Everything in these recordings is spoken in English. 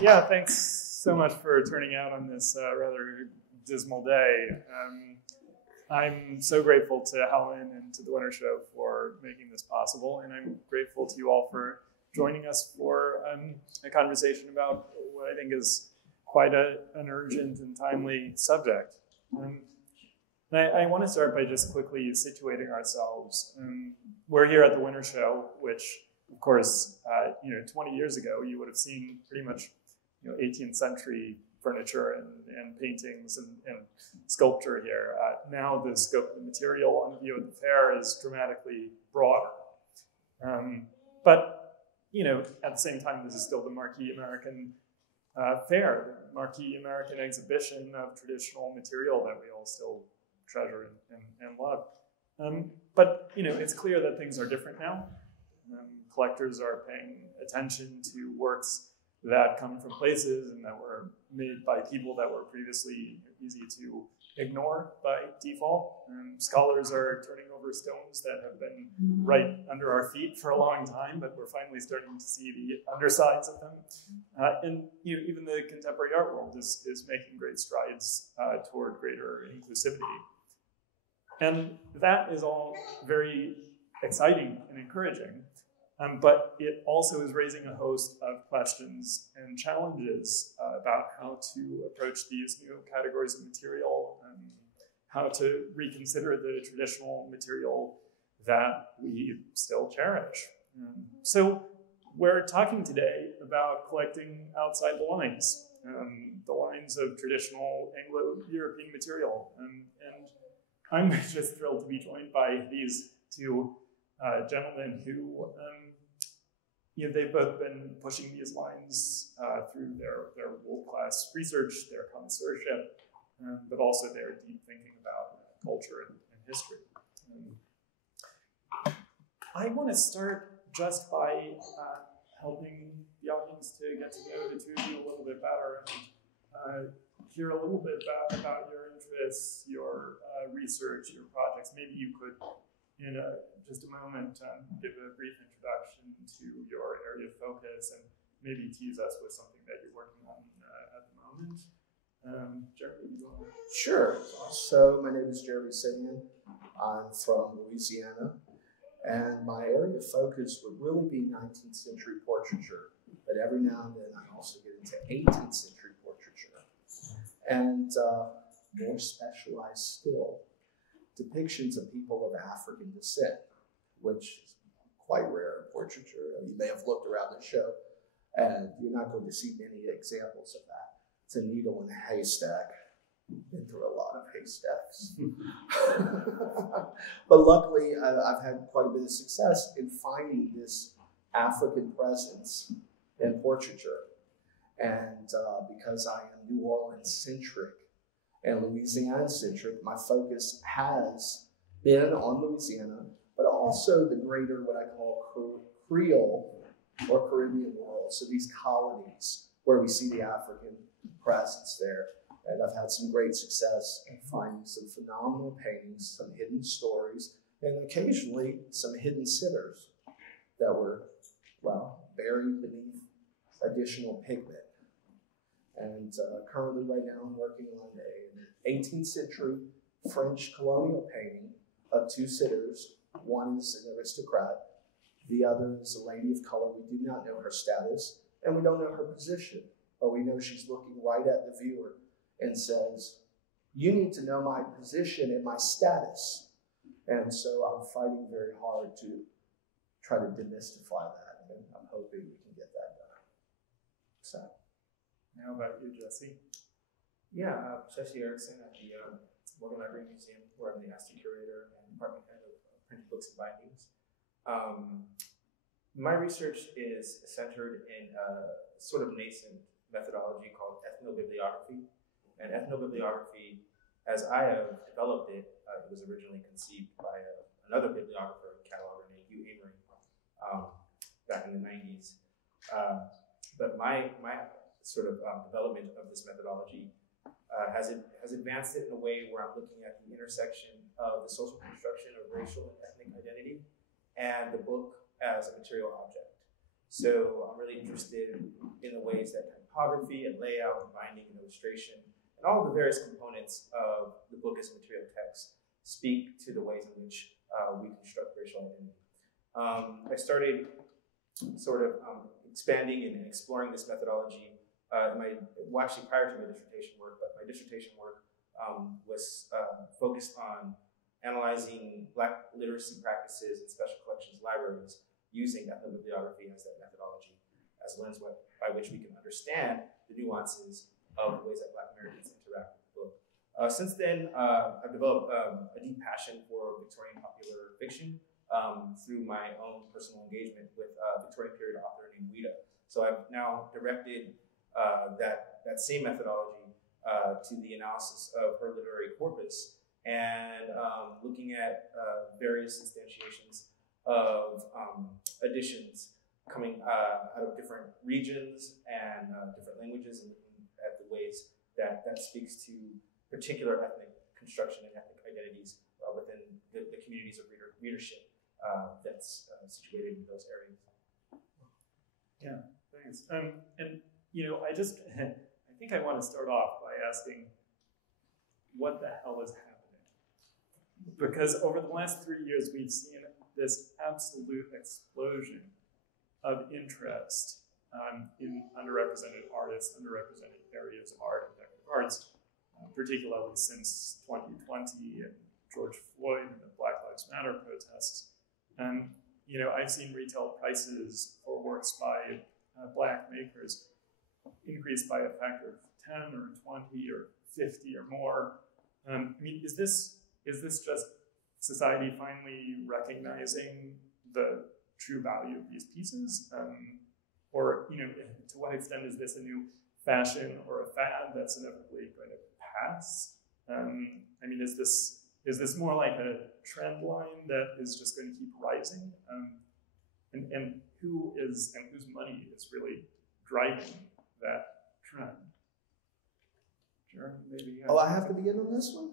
Yeah, thanks so much for turning out on this rather dismal day. I'm so grateful to Helen and to the Winter Show for making this possible, and I'm grateful to you all for joining us for a conversation about what I think is quite an urgent and timely subject. I want to start by just quickly situating ourselves. We're here at the Winter Show, which, of course, 20 years ago, you would have seen pretty much 18th century furniture and paintings and sculpture here. Now the scope of the material on view at the fair is dramatically broader. But at the same time, this is still the marquee American fair, the marquee American exhibition of traditional material that we all still treasure and love. But it's clear that things are different now. Collectors are paying attention to works that come from places and that were made by people that were previously easy to ignore by default. Scholars are turning over stones that have been right under our feet for a long time, but we're finally starting to see the undersides of them. And even the contemporary art world is making great strides toward greater inclusivity. And that is all very exciting and encouraging. But it also is raising a host of questions and challenges about how to approach these new categories of material, and how to reconsider the traditional material that we still cherish. So we're talking today about collecting outside the lines of traditional Anglo-European material. And I'm just thrilled to be joined by these two gentlemen who they've both been pushing these lines through their world-class research, their connoisseurship, but also their deep thinking about culture and history. I want to start just by helping the audience to get to know the two of you a little bit better and hear a little bit about your interests, your research, your projects. Maybe you could, in just a moment, give a brief introduction to your area of focus and maybe tease us with something that you're working on at the moment. Jeremy, you want to? Sure. So my name is Jeremy Simien. I'm from Louisiana, and my area of focus would really be 19th century portraiture, but every now and then I also get into 18th century portraiture, and more specialized still, depictions of people of African descent, which is quite rare in portraiture. You may have looked around the show, and you're not going to see many examples of that. It's a needle in a haystack. Been through a lot of haystacks. But luckily, I've had quite a bit of success in finding this African presence in portraiture. And because I am New Orleans-centric and Louisiana-centric, my focus has been on Louisiana, but also the greater, what I call Creole or Caribbean world. So these colonies where we see the African presence there. And I've had some great success in finding some phenomenal paintings, some hidden stories, and occasionally some hidden sitters that were, buried beneath additional pigment. And currently right now I'm working on an 18th century French colonial painting of two sitters. One is an aristocrat, the other is a lady of color. We do not know her status, and we don't know her position, but we know she's looking right at the viewer and says, you need to know my position and my status. And so I'm fighting very hard to try to demystify that, and I'm hoping we can get that done. So. How about you, Jesse? Yeah, Jesse Erickson at the Morgan Library Museum, where I'm the ASTI Curator and Department Head of Printed Books and Bindings. My research is centered in a sort of nascent methodology called ethnobibliography. And ethnobibliography, as I have developed it, it was originally conceived by another bibliographer and cataloger named Hugh Amory back in the 90s. But my sort of development of this methodology has advanced it in a way where I'm looking at the intersection of the social construction of racial and ethnic identity and the book as a material object. So I'm really interested in the ways that typography and layout and binding and illustration and all the various components of the book as a material text speak to the ways in which we construct racial identity. I started sort of expanding and exploring this methodology actually prior to my dissertation work, but my dissertation work was focused on analyzing Black literacy practices and special collections libraries using ethnobibliography as that methodology, as a lens by which we can understand the nuances of the ways that Black Americans interact with the book. Since then, I've developed a deep passion for Victorian popular fiction through my own personal engagement with a Victorian period author named Wida. So I've now directed that same methodology to the analysis of her literary corpus and looking at various instantiations of editions coming out of different regions and different languages, and looking at the ways that speaks to particular ethnic construction and ethnic identities within the communities of readership that's situated in those areas. Yeah, thanks. And I think I want to start off by asking, what the hell is happening? Because over the last 3 years, we've seen this absolute explosion of interest in underrepresented artists, underrepresented areas of art and decorative arts, particularly since 2020 and George Floyd and the Black Lives Matter protests. I've seen retail prices for works by Black makers increase by a factor of 10 or 20 or 50 or more. Is this just society finally recognizing the true value of these pieces? Or to what extent is this a new fashion or a fad that's inevitably going to pass? Is this more like a trend line that is just going to keep rising? And whose money is really driving that trend? Sure, maybe. I have to begin on this one?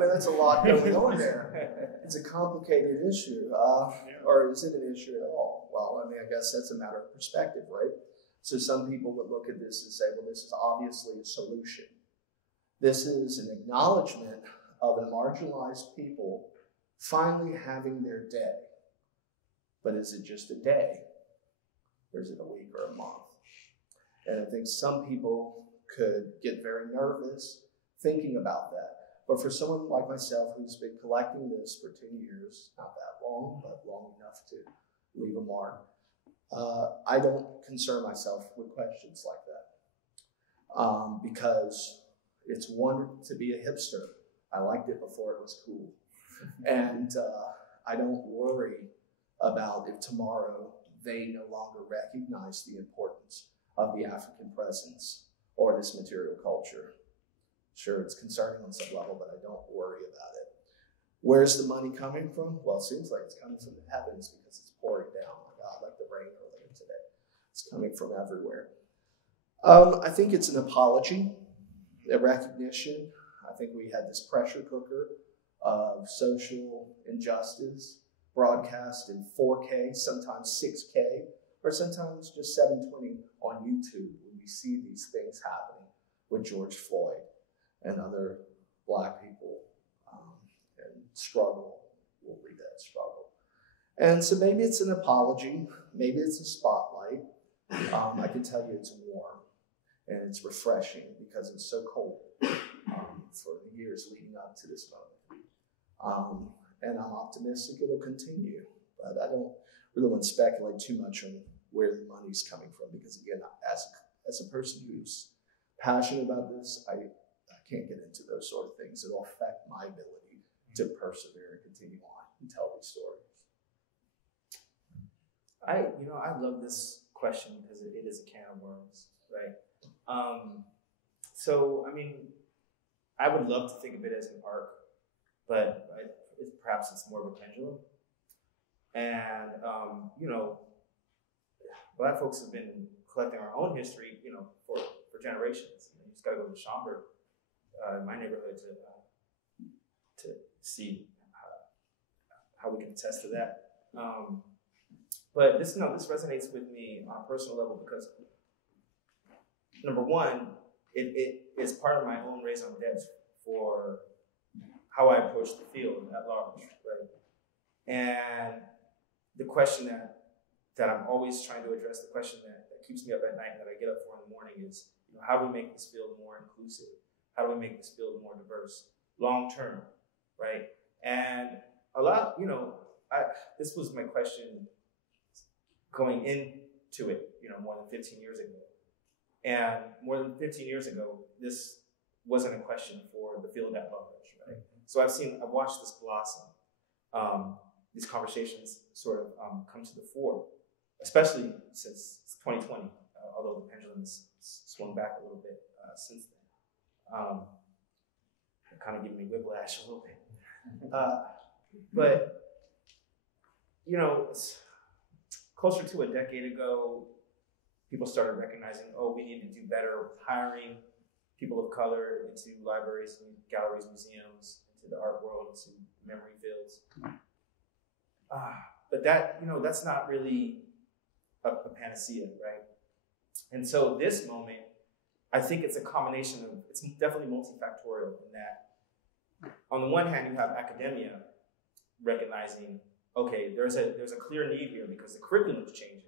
That's a lot going on there. It's a complicated issue. Or is it an issue at all? Well, I guess that's a matter of perspective, right? So some people would look at this and say, well, this is obviously a solution. This is an acknowledgement of a marginalized people finally having their day. But is it just a day? Or is it a week or a month? And I think some people could get very nervous thinking about that. But for someone like myself who's been collecting this for 10 years, not that long, but long enough to leave a mark, I don't concern myself with questions like that. Because it's one to be a hipster. I liked it before it was cool. And I don't worry about if tomorrow they no longer recognize the importance of the African presence or this material culture. Sure, it's concerning on some level, but I don't worry about it. Where's the money coming from? Well, it seems like it's coming from the heavens because it's pouring down. Oh my God, like the rain earlier today. It's coming from everywhere. I think it's an apology, a recognition. I think we had this pressure cooker of social injustice broadcast in 4K, sometimes 6K, or sometimes just 720 on YouTube when we see these things happening with George Floyd and other Black people and struggle. We'll leave that struggle. And so maybe it's an apology, maybe it's a spotlight. I can tell you it's warm and it's refreshing because it's so cold for the years leading up to this moment. And I'm optimistic it'll continue, but I don't really want to speculate too much on where the money's coming from because, again, as a person who's passionate about this, I can't get into those sort of things. It'll affect my ability to persevere and continue on and tell these stories. I love this question because it is a can of worms, right? I would love to think of it as an arc, but perhaps it's more of a pendulum. And, Black folks have been collecting our own history, for generations. You just got to go to Schaumburg, in my neighborhood, to see how we can attest to that. But this resonates with me on a personal level because, number one, it is part of my own raison d'etre for how I approach the field at large, right? And the question that I'm always trying to address, the question that keeps me up at night and that I get up for in the morning is, how do we make this field more inclusive? How do we make this field more diverse, long term, right? And a lot, this was my question going into it, more than 15 years ago. And more than 15 years ago, this wasn't a question for the field at large, right? So I've watched this blossom. These conversations sort of come to the fore, especially since 2020, although the pendulum has swung back a little bit since then. Kind of giving me whiplash a little bit. But, closer to a decade ago, people started recognizing, we need to do better with hiring people of color into libraries, and galleries, museums, into the art world, into memory fields. But that's not really a panacea, right? And so this moment, I think it's a combination of, it's definitely multifactorial in that, on the one hand, you have academia recognizing, okay, there's a clear need here because the curriculum's changing.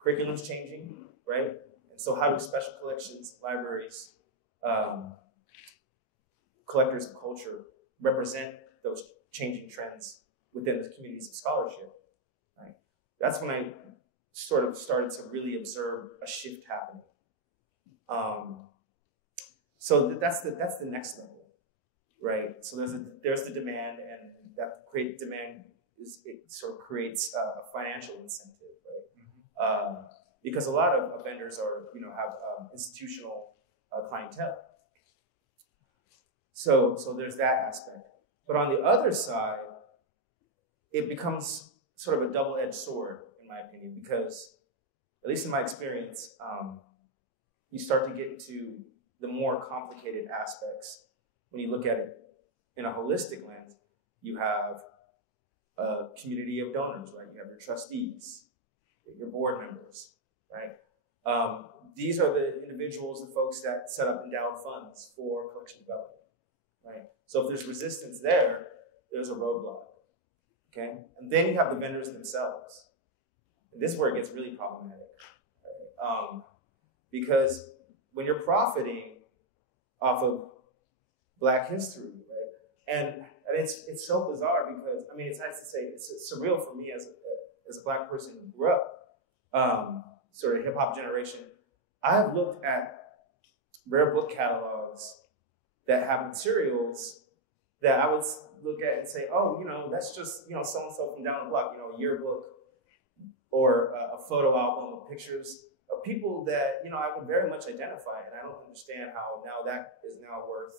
Curriculum's changing, right? And so how do special collections, libraries, collectors of culture represent those changing trends within the communities of scholarship, right? That's when I sort of started to really observe a shift happening. So that's the next level, right? So there's the demand, and that great demand sort of creates a financial incentive, right? Because a lot of vendors have institutional clientele. So there's that aspect. But on the other side, it becomes sort of a double-edged sword, in my opinion, because, at least in my experience, you start to get into the more complicated aspects. When you look at it in a holistic lens, you have a community of donors, right? You have your trustees, your board members, right? These are the individuals, the folks that set up endowed funds for collection development, right? So if there's resistance there, there's a roadblock, okay? And then you have the vendors themselves. And this is where it gets really problematic, right? Because when you're profiting off of Black history, right? And it's so bizarre because, it's nice to say, it's surreal for me as a Black person who grew up, sort of hip-hop generation. I have looked at rare book catalogs that have materials that I would look at and say, that's just, so-and-so from down the block, a yearbook or a photo album of pictures of people that, I would very much identify, and I don't understand how now that is now worth,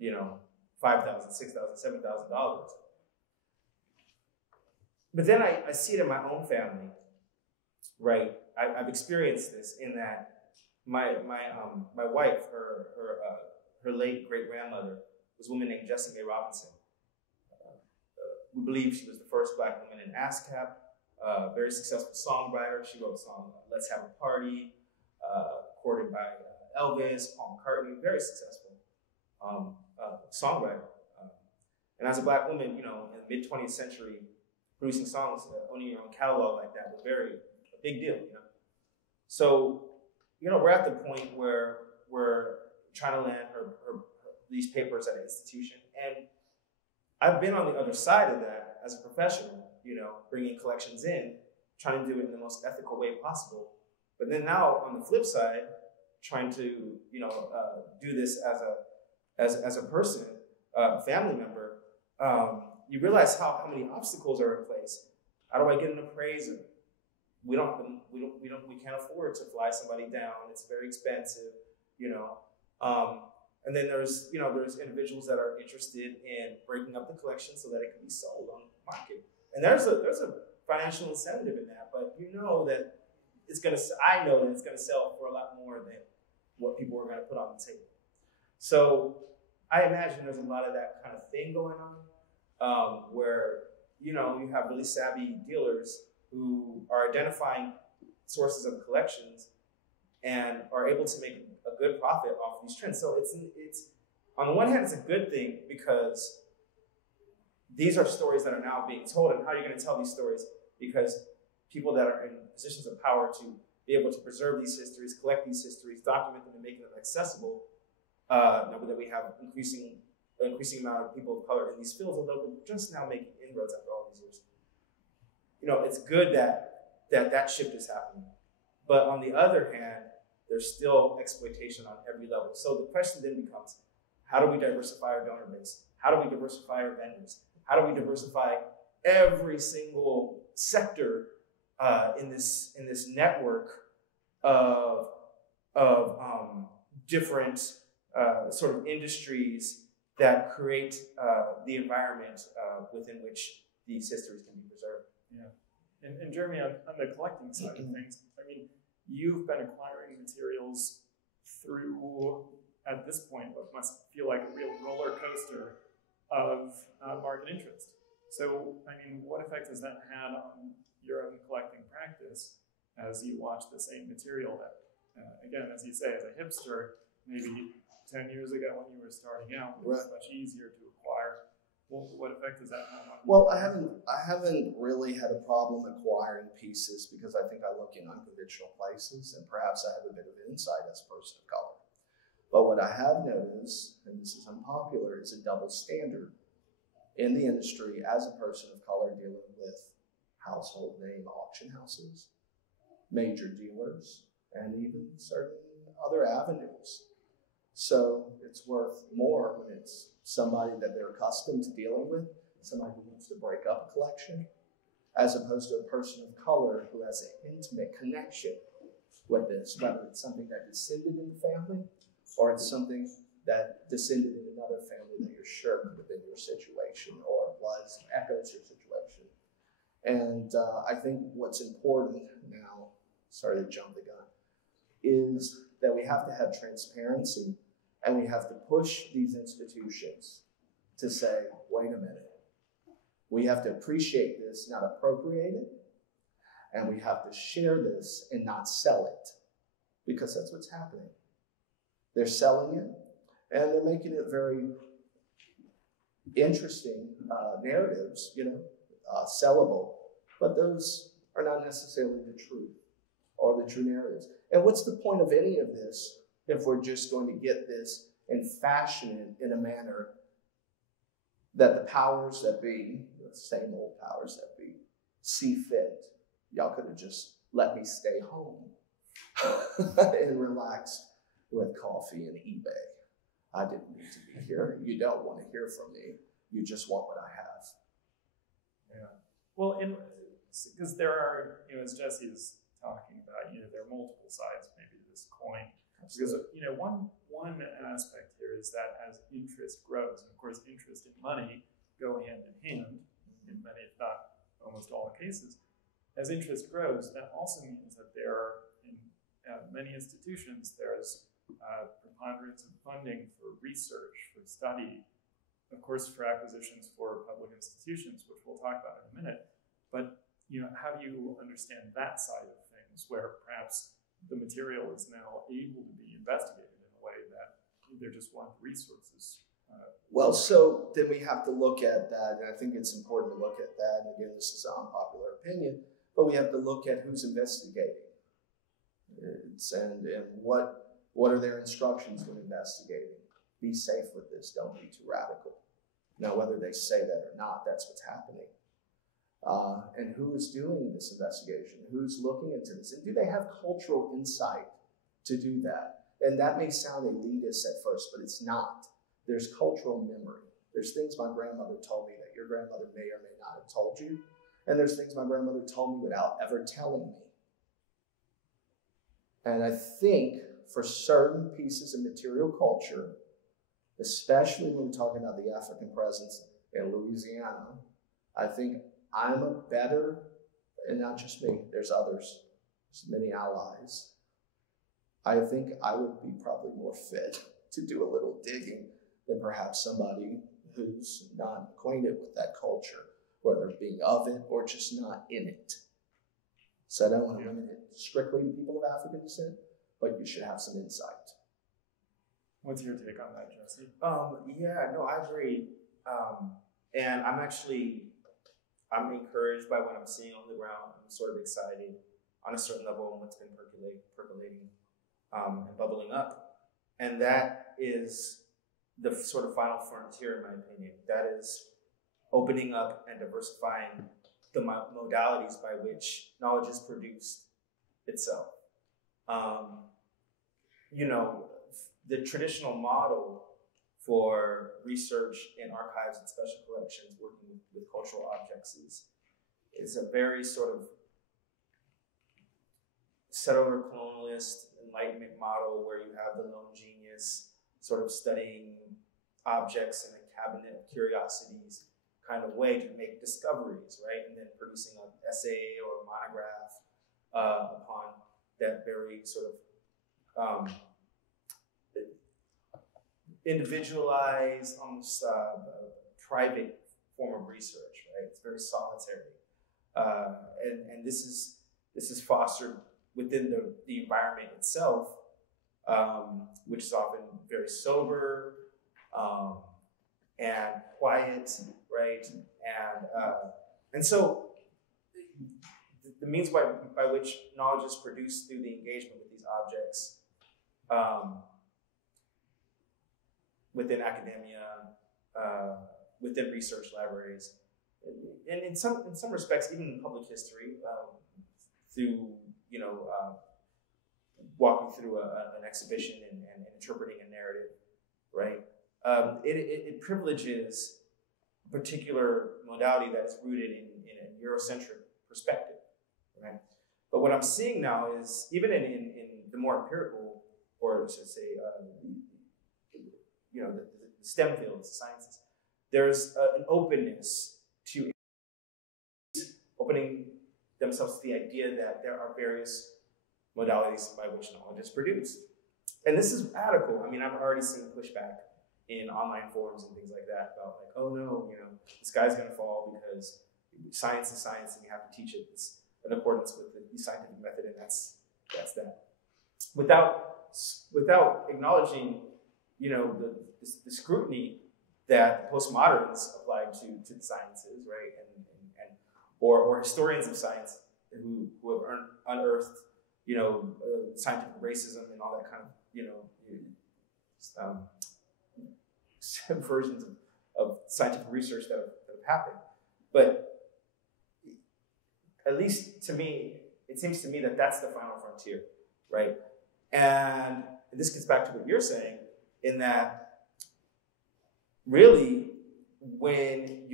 $5,000, $6,000, $7,000. But then I see it in my own family, right? I've experienced this in that my wife, her late great-grandmother, was a woman named Jessie Mae Robinson. We believe she was the first Black woman in ASCAP, very successful songwriter. She wrote a song, Let's Have a Party, recorded by Elvis, Paul McCartney, very successful songwriter. And as a Black woman, in the mid-20th century, producing songs, owning your own catalog like that was a big deal, So, we're at the point where we're trying to land these papers at an institution. And I've been on the other side of that as a professional, bringing collections in, trying to do it in the most ethical way possible. But then now on the flip side, trying to, do this as a person, a family member, you realize how many obstacles are in place. How do I get an appraiser? We can't afford to fly somebody down. It's very expensive, And then there's individuals that are interested in breaking up the collection so that it can be sold on the market. And there's a financial incentive in that, but I know that it's gonna sell for a lot more than what people are gonna put on the table. So I imagine there's a lot of that kind of thing going on, where you have really savvy dealers who are identifying sources of collections and are able to make a good profit off these trends. So it's on the one hand, it's a good thing because these are stories that are now being told. And how are you going to tell these stories? Because people that are in positions of power to be able to preserve these histories, collect these histories, document them, and make them accessible, now that we have increasing amount of people of color in these fields, although we're just now making inroads after all these years. It's good that shift is happening. But on the other hand, there's still exploitation on every level. So the question then becomes, how do we diversify our donor base? How do we diversify our vendors? How do we diversify every single sector in this network of different sort of industries that create the environment within which these histories can be preserved? Yeah. And Jeremy, on the collecting side of things, I mean, you've been acquiring materials through, at this point, what must feel like a real roller coaster of market interest. So, I mean, what effect has that had on your own collecting practice as you watch the same material that, again, as you say, as a hipster, maybe 10 years ago when you were starting out, it was much easier to acquire. Well, what effect does that have on you? Well, I haven't really had a problem acquiring pieces because I think I look in unconventional places and perhaps I have a bit of insight as a person of color. But what I have noticed, and this is unpopular, is a double standard in the industry as a person of color dealing with household name auction houses, major dealers, and even certain other avenues. So it's worth more when it's somebody that they're accustomed to dealing with, somebody who wants to break up a collection, as opposed to a person of color who has an intimate connection with this, whether it's something that descended in the family or it's something that descended in another family that you're sure could have been your situation or echoes your situation. And I think what's important now, sorry to jump the gun, is that we have to have transparency and we have to push these institutions to say, wait a minute, we have to appreciate this, not appropriate it, and we have to share this and not sell it, because that's what's happening. They're selling it, and they're making it very interesting narratives, sellable, but those are not necessarily the truth or the true narratives. And what's the point of any of this if we're just going to get this and fashion it in a manner that the powers that be, the same old powers that be, see fit? Y'all could have just let me stay home and relax with coffee and eBay. I didn't need to be here. You don't want to hear from me. You just want what I have. Yeah. Well, because there are, as Jesse is talking about, there are multiple sides maybe to this coin. Because, one aspect here is that as interest grows, and of course interest and money go hand in hand in many, if not almost all the cases, as interest grows, that also means that there are, in many institutions, there's preponderance of funding for research, for study, of course for acquisitions for public institutions, which we'll talk about in a minute. But how do you understand that side of things, where perhaps the material is now able to be investigated in a way that there just weren't resources? Well, so then we have to look at that, and I think it's important to look at that. And again, this is an unpopular opinion, but we have to look at who's investigating. And what are their instructions when investigating? Be safe with this. Don't be too radical. Now, whether they say that or not, that's what's happening. And who is doing this investigation? Who's looking into this? And do they have cultural insight to do that? And that may sound elitist at first, but it's not. There's cultural memory. There's things my grandmother told me that your grandmother may or may not have told you. And there's things my grandmother told me without ever telling me. And I think for certain pieces of material culture, especially when we're talking about the African presence in Louisiana, I think I'm a better, and not just me, there's others, there's many allies. I think I would be probably more fit to do a little digging than perhaps somebody who's not acquainted with that culture, whether being of it or just not in it. So I don't want to limit it strictly to people of African descent, but you should have some insight. What's your take on that, Jesse? Yeah, no, I agree. And I'm encouraged by what I'm seeing on the ground. I'm sort of excited on a certain level on what's been percolating and bubbling up. And that is the sort of final frontier, in my opinion. That is opening up and diversifying the modalities by which knowledge is produced itself. The traditional model for research in archives and special collections working with cultural objects is a very sort of settler colonialist Enlightenment model where you have the lone genius sort of studying objects in a cabinet of curiosities kind of way to make discoveries, right? And then producing an essay or a monograph upon that very sort of individualized, almost private form of research, right? It's very solitary, and this is fostered within the environment itself, which is often very sober and quiet, right? And so the means by which knowledge is produced through the engagement with these objects within academia, within research libraries, and in some respects, even in public history, through walking through an exhibition and interpreting a narrative, right? It privileges a particular modality that is rooted in a Eurocentric perspective, right? But what I'm seeing now is, even in the more empirical, or should say, the STEM fields, the sciences, there's an openness to opening themselves to the idea that there are various modalities by which knowledge is produced. And this is radical. I mean, I've already seen pushback in online forums and things like that about like, oh no, the sky's gonna fall because science is science and you have to teach it in accordance with the scientific method, and that's that. Without acknowledging, the scrutiny that postmoderns apply to the sciences, right, or historians of science who have unearthed, scientific racism and all that kind of, versions of scientific research that have happened. But at least to me, it seems to me that that's the final frontier, right? And this gets back to what you're saying, in that really when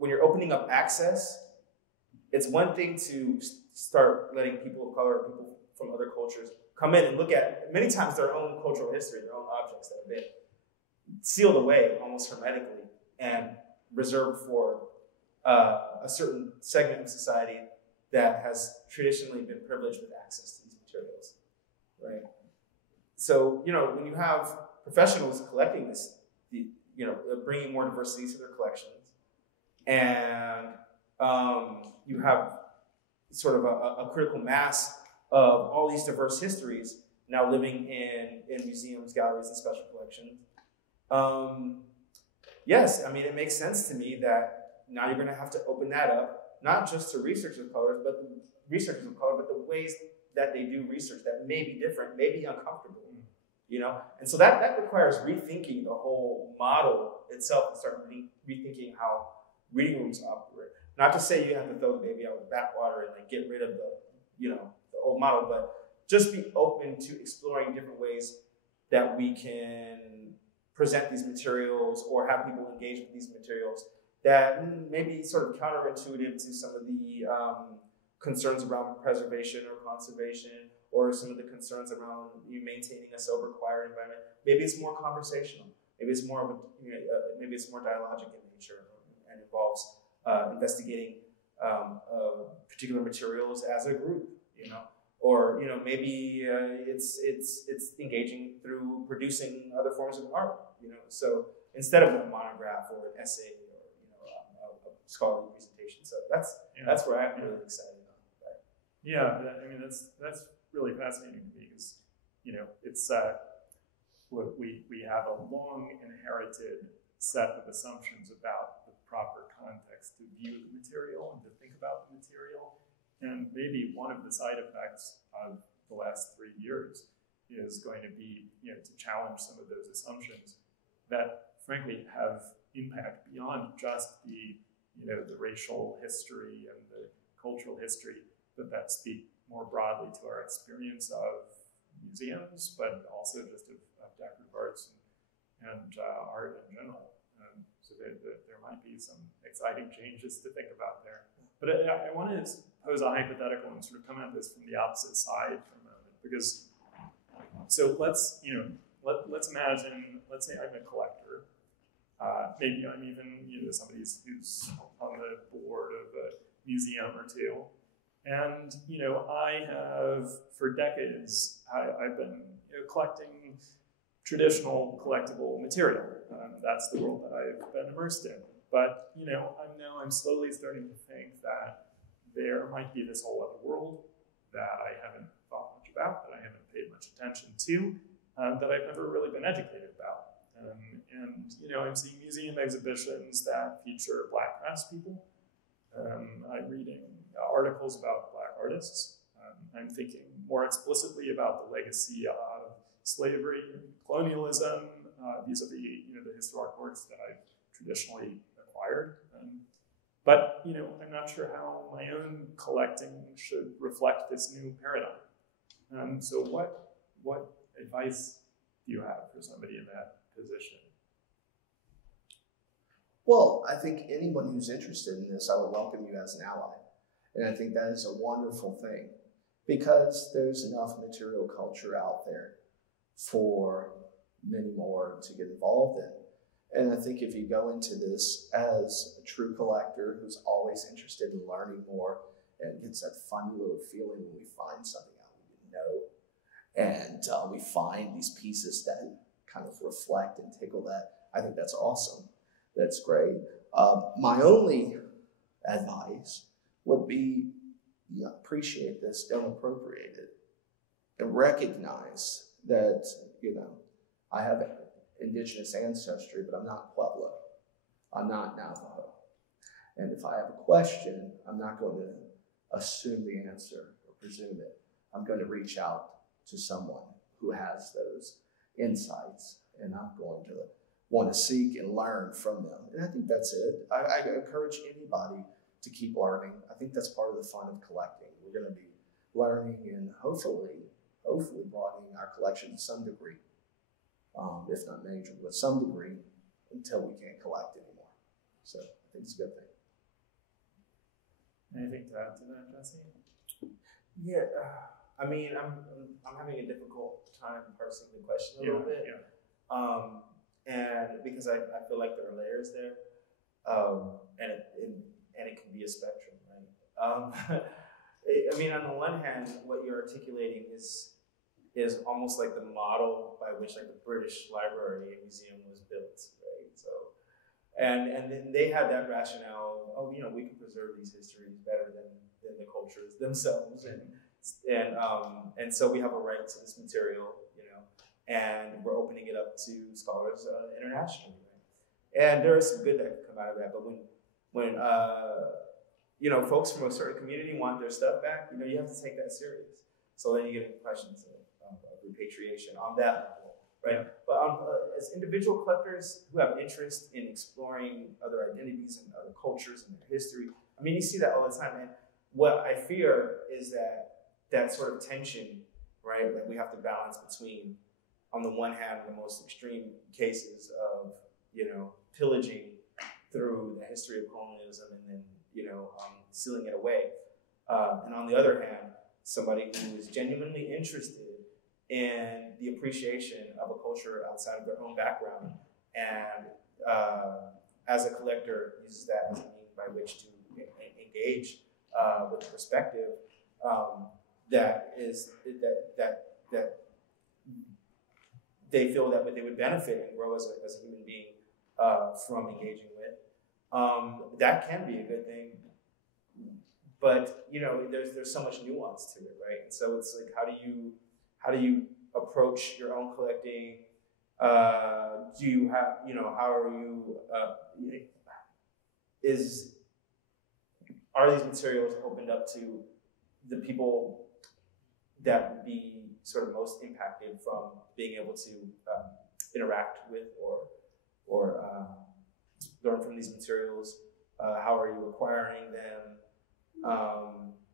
you're opening up access, it's one thing to start letting people of color, people from other cultures come in and look at many times their own cultural history, their own objects that have been sealed away almost hermetically and reserved for a certain segment of society that has traditionally been privileged with access to these materials, right? So, when you have professionals collecting this, bringing more diversity to their collections, and you have sort of a critical mass of all these diverse histories now living in museums, galleries, and special collections. Yes, I mean, it makes sense to me that now you're going to have to open that up, not just to researchers of color, but the ways that they do research that may be different, may be uncomfortable, And so that requires rethinking the whole model itself and start rethinking how reading rooms operate. Not to say you have to throw the baby out with the bathwater and get rid of the old model, but just be open to exploring different ways that we can present these materials or have people engage with these materials that may be sort of counterintuitive to some of the concerns around preservation or conservation, or some of the concerns around maintaining a sober, quiet environment. Maybe it's more conversational. Maybe it's more maybe it's more dialogic in nature and involves investigating particular materials as a group, or maybe it's engaging through producing other forms of art, So instead of a monograph or an essay or a scholarly presentation, so that's where I'm really excited about. Right? Yeah, I mean that's really fascinating to me because it's we have a long inherited set of assumptions about the proper context to view the material and to think about the material, and maybe one of the side effects of the last 3 years is going to be to challenge some of those assumptions that frankly have impact beyond just the the racial history and the cultural history, but that speak more broadly to our experience of museums, but also just of decorative arts and art in general. So there might be some exciting changes to think about there. But I want to pose a hypothetical and sort of come at this from the opposite side for a moment, because so let's imagine, let's say I'm a collector. Maybe I'm even somebody who's on the board of a museum or two, and I have for decades I've been collecting traditional collectible material. That's the world that I've been immersed in. But I'm slowly starting to think that there might be this whole other world that I haven't thought much about, that I haven't paid much attention to, that I've never really been educated about. I'm seeing museum exhibitions that feature Black craftspeople. I'm reading articles about Black artists. I'm thinking more explicitly about the legacy of slavery and colonialism vis-a-vis the historic works that I've traditionally acquired. But I'm not sure how my own collecting should reflect this new paradigm. So what advice do you have for somebody in that position? Well, I think anyone who's interested in this, I would welcome you as an ally. And I think that is a wonderful thing, because there's enough material culture out there for many more to get involved in. And I think if you go into this as a true collector who's always interested in learning more and gets that funny little feeling when we find something out we didn't know, and we find these pieces that kind of reflect and tickle that, I think that's awesome. That's great. My only advice would be appreciate this, don't appropriate it, and recognize that, I have indigenous ancestry, but I'm not Pueblo. I'm not Navajo. And if I have a question, I'm not going to assume the answer or presume it. I'm going to reach out to someone who has those insights, and I'm going to want to seek and learn from them. And I think that's it. I encourage anybody to keep learning. I think that's part of the fun of collecting. We're going to be learning and hopefully broadening our collection to some degree, if not major, but some degree, until we can't collect anymore. So I think it's a good thing. Anything to add to that, Jesse? Yeah, I mean, I'm having a difficult time parsing the question a little bit. Yeah. And because I feel like there are layers there, and it can be a spectrum, right? I mean, on the one hand, what you're articulating is almost like the model by which like the British Library and Museum was built, right? So, and then they had that rationale. Oh, we can preserve these histories better than the cultures themselves, and so we have a right to this material, and we're opening it up to scholars internationally, right? And there is some good that can come out of that. But when folks from a certain community want their stuff back, you have to take that serious. So then you get into questions of repatriation on that level, right? Yeah. But as individual collectors who have interest in exploring other identities and other cultures and their history, I mean, you see that all the time. And what I fear is that sort of tension, right, that we have to balance between, on the one hand, the most extreme cases of, pillaging through the history of colonialism and then, sealing it away. And on the other hand, somebody who is genuinely interested in the appreciation of a culture outside of their own background, and as a collector uses that as a means by which to engage with a perspective that they feel that they would benefit and grow as a human being from engaging with. That can be a good thing. but there's so much nuance to it, right? And so it's like, how do you approach your own collecting? Do you have, how are you? Are these materials opened up to the people that would be sort of most impacted from being able to interact with or learn from these materials? How are you acquiring them?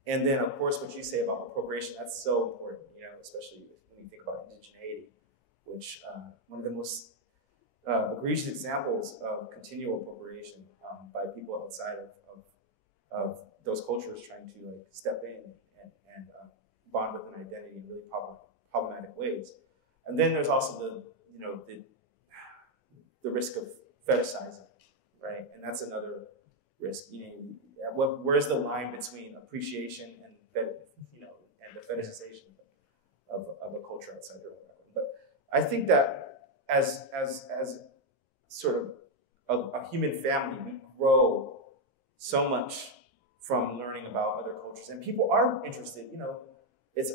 And then, of course, what you say about appropriation, that's so important, especially when you think about indigeneity, which one of the most egregious examples of continual appropriation by people outside of those cultures trying to step in and bond with an identity in really problematic ways. And then there's also the risk of fetishizing, right? And that's another risk. Where's the line between appreciation and the fetishization of a culture outside their own? But I think that as sort of a human family, we grow so much from learning about other cultures, and people are interested. It's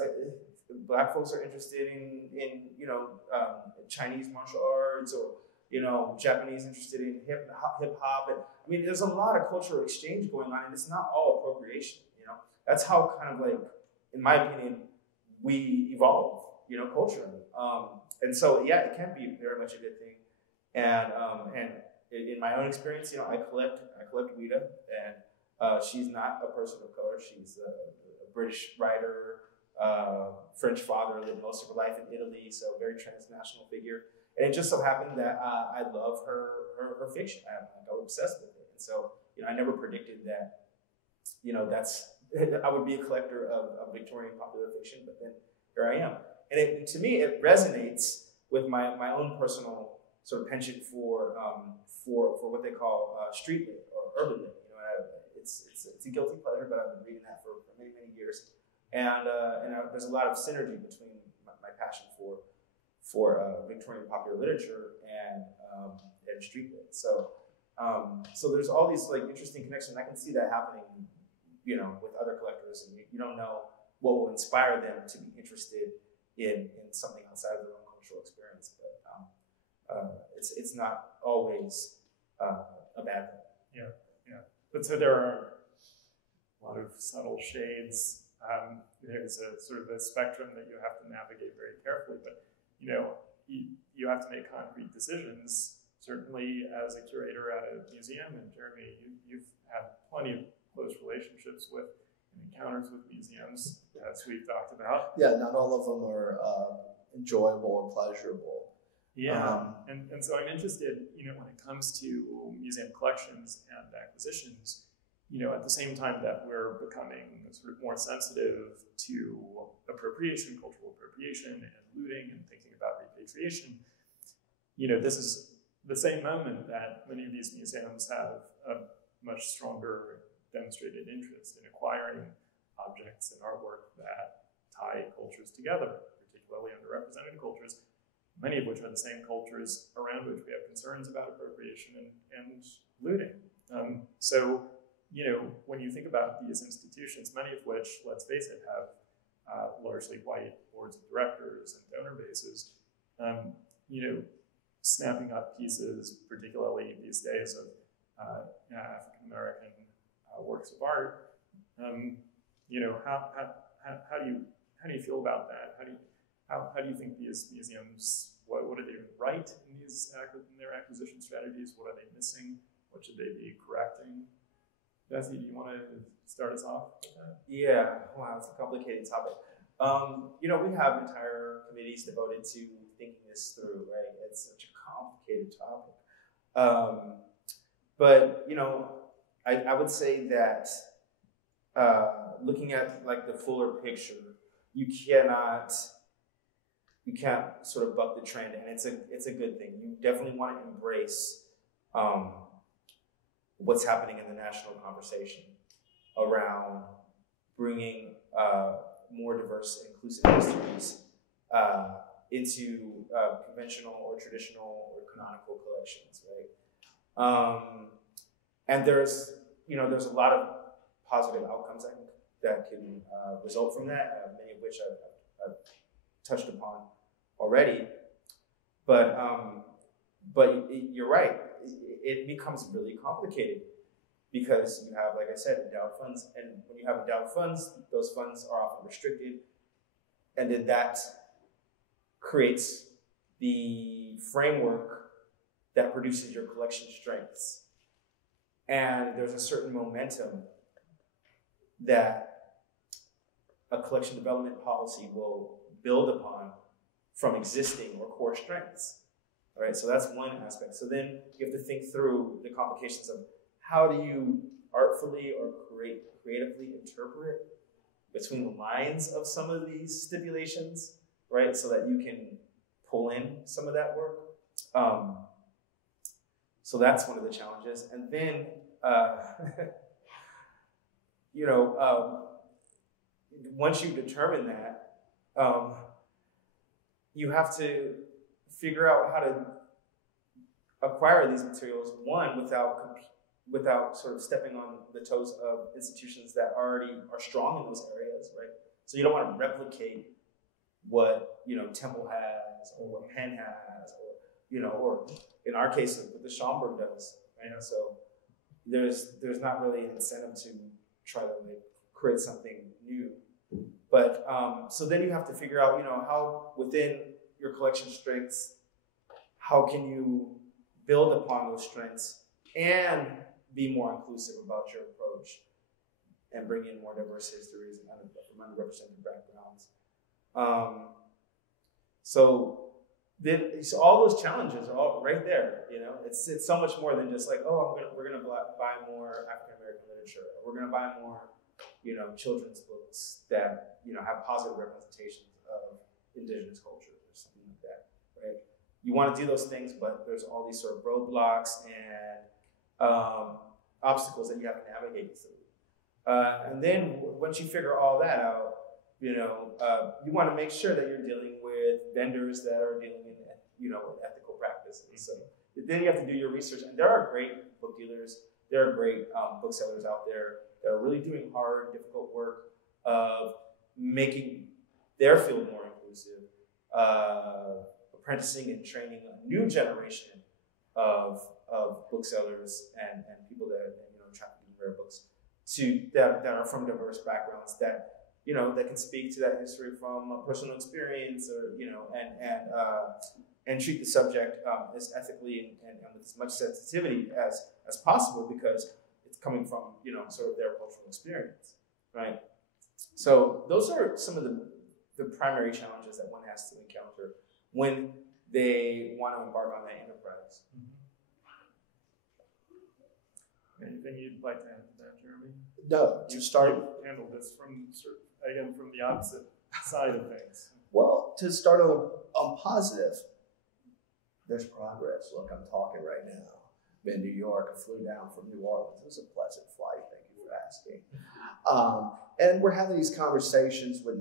Black folks are interested in Chinese martial arts, or Japanese interested in hip hop, and I mean, there's a lot of cultural exchange going on, and it's not all appropriation. That's how kind of in my opinion, we evolve, culturally. And so, yeah, it can be very much a good thing. And in my own experience, I collect Ouida, and she's not a person of color. She's a British writer, French father, lived most of her life in Italy, so a very transnational figure. And it just so happened that I love her fiction. I was obsessed with it. And so, I never predicted that, I would be a collector of Victorian popular fiction, but then here I am. And to me, it resonates with my own personal sort of penchant for what they call street lit or urban lit. It's a guilty pleasure, but I've been reading that for many, many years. And there's a lot of synergy between my passion for Victorian popular literature and street lit. So there's all these interesting connections. I can see that happening, with other collectors, and you don't know what will inspire them to be interested in something outside of their own cultural experience. But it's not always a bad thing. Yeah. But so there are a lot of subtle shades. There's a sort of a spectrum that you have to navigate very carefully. But you have to make concrete decisions. Certainly, as a curator at a museum, and Jeremy, you've had plenty of close relationships with and encounters with museums, as we've talked about. Yeah, not all of them are enjoyable or pleasurable. Yeah, and so I'm interested, when it comes to museum collections and acquisitions, at the same time that we're becoming sort of more sensitive to appropriation, cultural appropriation, and looting, and thinking about repatriation, this is the same moment that many of these museums have a much stronger demonstrated interest in acquiring objects and artwork that tie cultures together, particularly underrepresented cultures, many of which are the same cultures around which we have concerns about appropriation and looting. So, when you think about these institutions, many of which, let's face it, have largely white boards of directors and donor bases, snapping up pieces, particularly these days, of African-American works of art, how do you feel about that? How do you think these museums, what are they right in their acquisition strategies? What are they missing? What should they be correcting? Jesse, do you want to start us off with that? Yeah, wow, it's a complicated topic. We have entire committees devoted to thinking this through, right? It's such a complicated topic. But I would say that looking at the fuller picture, you can't sort of buck the trend, and it's a good thing. You definitely want to embrace what's happening in the national conversation around bringing more diverse, inclusive histories into conventional or traditional or canonical collections, right? And there's a lot of positive outcomes that can that can result from that, many of which I've touched upon already. But you're right, it becomes really complicated because you have, like I said, endowed funds, and when you have endowed funds, those funds are often restricted, and then that creates the framework that produces your collection strengths. And there's a certain momentum that a collection development policy will build upon from existing or core strengths. All right, so that's one aspect. So then you have to think through the complications of how do you artfully or creatively interpret between the lines of some of these stipulations, right? So that you can pull in some of that work. So that's one of the challenges. And then, once you determine that, you have to figure out how to acquire these materials, one, without sort of stepping on the toes of institutions that already are strong in those areas, right? So you don't want to replicate what, Temple has, or what Penn has, or in our case, what the Schomburg does, right? So there's not really an incentive to try to create something new. But so then you have to figure out, how within your collection strengths, how can you build upon those strengths and be more inclusive about your approach and bring in more diverse histories and from underrepresented backgrounds. So all those challenges are all right there. It's so much more than just like, we're gonna buy more African American literature. We're gonna buy more, children's books that have positive representations of indigenous cultures or something like that, right? You want to do those things, but there's all these sort of roadblocks and obstacles that you have to navigate through. And then once you figure all that out, you want to make sure that you're dealing with vendors that are dealing in, with ethical practices. So then you have to do your research. And there are great book dealers. There are great booksellers out there that are really doing hard, difficult work of making their field more inclusive, apprenticing and training a new generation of booksellers and people that trafficking rare books that are from diverse backgrounds that that can speak to that history from personal experience, or and treat the subject as ethically and with as much sensitivity as possible, because it's coming from sort of their cultural experience, right? So those are some of the primary challenges that one has to encounter when they want to embark on that enterprise. Anything you'd like to add to that, Jeremy? No, to start. You handle this from the opposite side of things. Well, to start on positive, there's progress. Look, I'm talking right now. I'm in New York. I flew down from New Orleans. It was a pleasant flight. Thank you for asking. And we're having these conversations that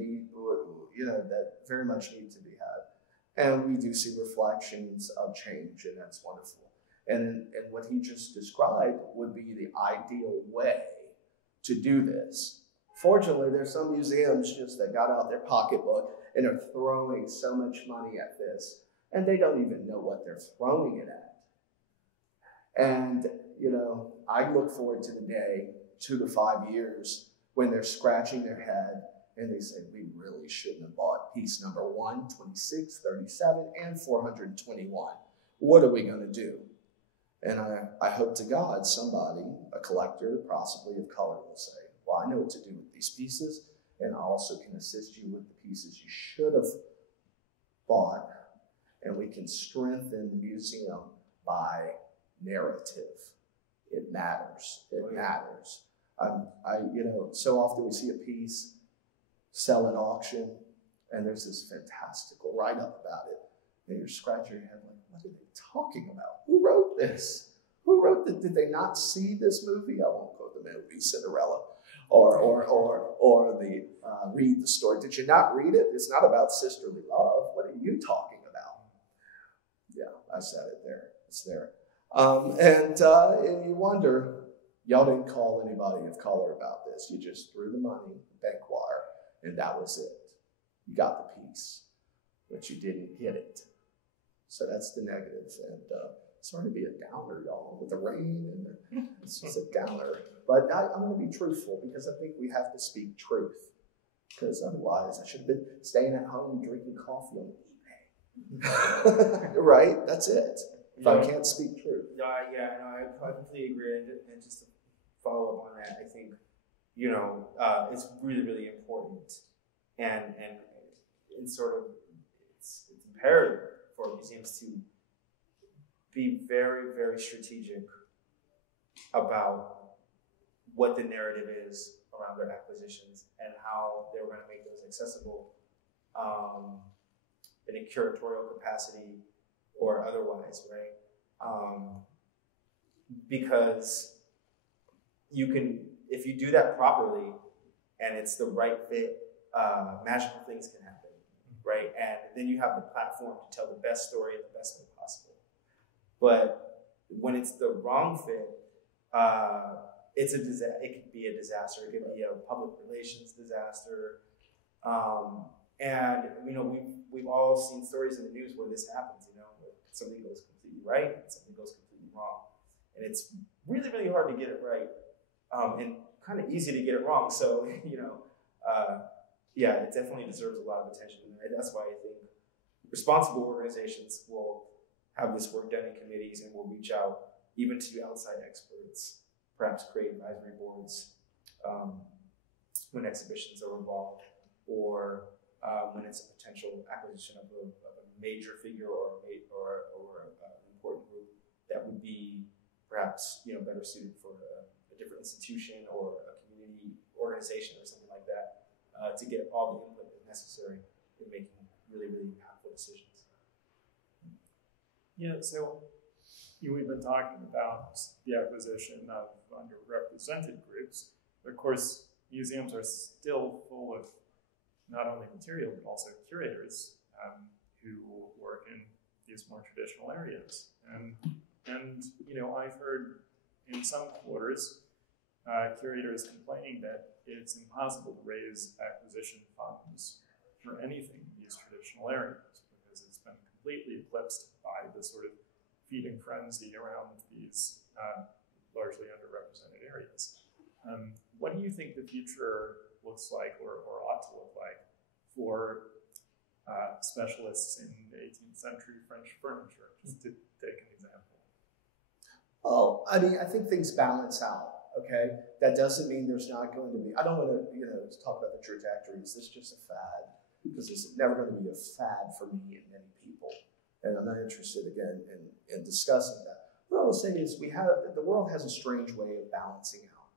very much need to be had. And we do see reflections of change, and that's wonderful. And what he just described would be the ideal way to do this. Fortunately, there's some museums just that got out their pocketbook and are throwing so much money at this, and they don't even know what they're throwing it at. And, I look forward to the day, 2 to 5 years, when they're scratching their head and they say, we really shouldn't have bought piece number 1, 26, 37, and 421. What are we going to do? And I hope to God somebody, a collector, possibly of color, will say, well, I know what to do with these pieces, and I also can assist you with the pieces you should have bought, and we can strengthen the museum by narrative. It matters. It matters. So often we see a piece sell at auction, and there's this fantastical write-up about it, and you're scratching your head like, what are they talking about? Who wrote this? Who wrote it? Did they not see this movie? I won't quote the movie Cinderella, or the read the story. Did you not read it? It's not about sisterly love. What are you talking about? Yeah, I said it there. It's there. And you wonder, Y'all didn't call anybody of color about this. You just threw the money, the bank wire, and that was it. You got the piece, but you didn't get it. So that's the negative. And sorry to be a downer, y'all, with the rain. And it's just a downer. But I'm going to be truthful because I think we have to speak truth. Because otherwise, I should have been staying at home drinking coffee on eBay. Right? That's it. If I can't speak truth. No, I completely agree. And just to follow up on that, I think, it's really, really important. And sort of, it's imperative for museums to be very, very strategic about what the narrative is around their acquisitions and how they're going to make those accessible in a curatorial capacity or otherwise, right? Because if you do that properly and it's the right fit, magical things can happen, right? And then you have the platform to tell the best story in the best way possible. But when it's the wrong fit, it's a disaster. It could be a disaster. It could be a public relations disaster. And we've all seen stories in the news where this happens. Where something goes completely right, and something goes completely wrong, and it's really, really hard to get it right, and kind of easy to get it wrong. So it definitely deserves a lot of attention, and that's why I think responsible organizations will have this work done in committees and will reach out even to outside experts, perhaps create advisory boards when exhibitions are involved, or when it's a potential acquisition of a major figure or an important group that would be perhaps better suited for a different institution or a community organization or something like that to get all the input necessary in making really, really impactful decisions. Yeah, so we've been talking about the acquisition of underrepresented groups. Of course, museums are still full of not only material, but also curators who work in these more traditional areas. And I've heard in some quarters, curators complaining that it's impossible to raise acquisition funds for anything in these traditional areas because it's been completely eclipsed by the sort of feeding frenzy around these largely underrepresented areas. What do you think the future looks like or ought to look like for specialists in 18th century French furniture, just to take an example? Oh, I think things balance out, okay? That doesn't mean there's not going to be, I don't want to talk about the trajectories. This is just a fad, because it's never going to be a fad for me and many people. And I'm not interested, again, in discussing that. What I will say is the world has a strange way of balancing out.